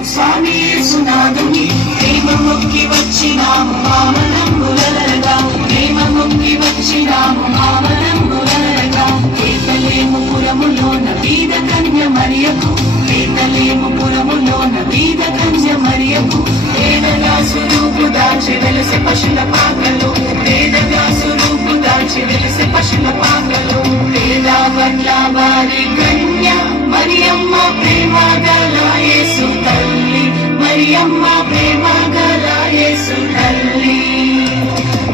స్వామి యేసునాథుని ప్రేమ మొక్కి వచ్చినాము మామలంబులరగా, ప్రేమ మొక్కి వచ్చినాము మామలంబులరగా. కేతలేము పురములోన బీద కన్య మరియకు, కేతలేము పురములోన బీద కన్య మరియకు. పేదగా స్వరూపు దాల్చి వెలసే పశుల పాకలు, పేదగా స్వరూపు దాల్చి వెలసే పశుల పాకలు. పేద పట్ల వారి కన్య మరియమ్మ ప్రేమ గల యేసు తల్లి, మరియమ్మ ప్రేమ గల యేసు తల్లి.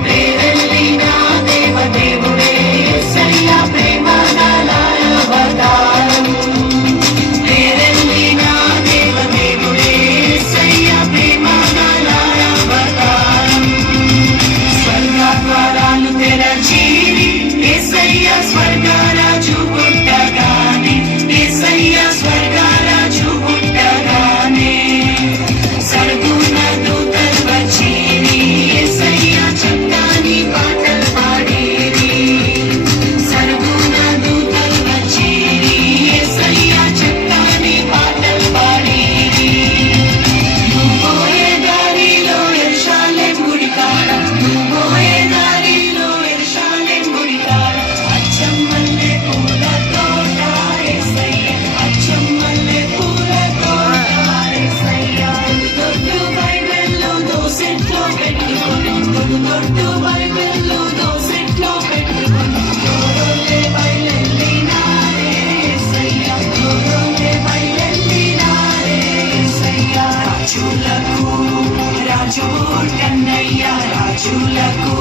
ప్రేరల్లిన దేవదేవుడే యేసయ్య ప్రేమ గల అవతారం. ప్రేరల్లిన దేవదేవుడే యేసయ్య ప్రేమ గల అవతారం. స్వర్గ ద్వారాలు తెరచిరి యేసయ్య స్వర్గరాజు పుట్టగానే, యేసయ్య స్వర్గరాజు పుట్టగానే. సర్గుణ దూతలు వచ్చిరి యేసయ్య చక్కని పాటలు పాడిరి. సర్గుణ దూతలు వచ్చిరి యేసయ్య చక్కని పాటలు పాడిరి. నువ్వు పోయే దారిలో యెరూషలేము గుడి కాడ, నువ్వు పోయే దారిలో యెరూషలేము గుడి కాడ అచ్చం మల్లె పూల తోట యేసయ్య, అచ్చం మల్లె పూల తోట యేసయ్య. దొడ్డు బైబిల్లో దోసెట్లో పెట్టుకొని, దొడ్డు బైబిల్లో దోసెట్లో పెట్టుకొని దూరంలో బయలెల్లినారే యేసయ్య, దూరంలో బయలెల్లినారే యేసయ్య. రాజులకు రాజు కన్నయ్య, రాజులకు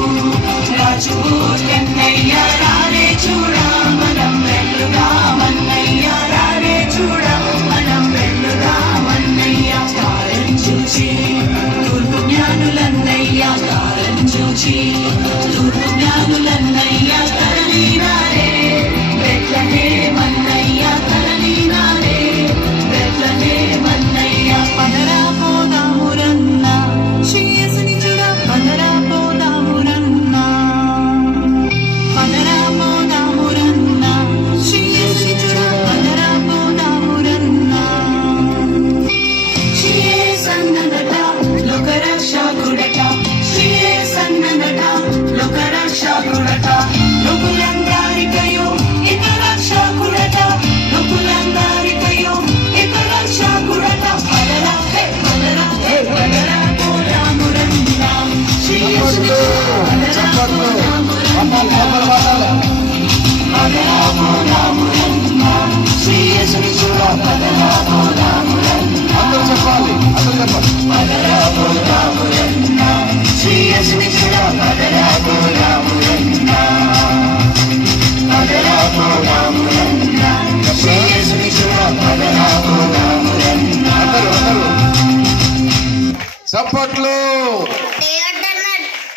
రాజు కన్నయ్య రారే చూడా మనం వెళ్ళుదామన్నయ్య, రారే చూడా మనం వెళ్ళుదామన్నయ్య. తారం చూచి తూర్పు జ్ఞానులన్నయ్య, తారం చూచి తూర్పు జ్ఞానులన్నయ్య తరలినారే బెత్లెహేమన్నయ్య, తరలినారే బెత్లెహేమన్నయ్య. పదరా పోదామురన్న శ్రీ యేసుని చూడ, పదరా పోదామురన్న, పదరా పోదామురన్న శ్రీ యేసుని చూడ, పదరా పోదామురన్న. శ్రీ యేసన్నదట లోకరక్షకుడట, శ్రీ యేసన్నదట లోకరక్షకుడట. లోకులందరికయో ఇక రక్షకుడట, లోకులందరికయో ఇక రక్షకుడట. పదరా పదరా పదరా పోదామురన్న శ్రీ యేసుని చూడ, పదరా పదరా పోదామురన్న శ్రీ యేసుని చూడ, పదరా పోదామురన్న. అందరూ చెప్పాలి, అందరూ చెప్పాలి. పదరా పోదామురన్న శ్రీ యేసుని చూడ, పదరా పోదామురన్న, పదరా పోదామురన్న శ్రీ యేసుని చూడ, పదరా పోదామురన్న. అందరూ చప్పట్లు.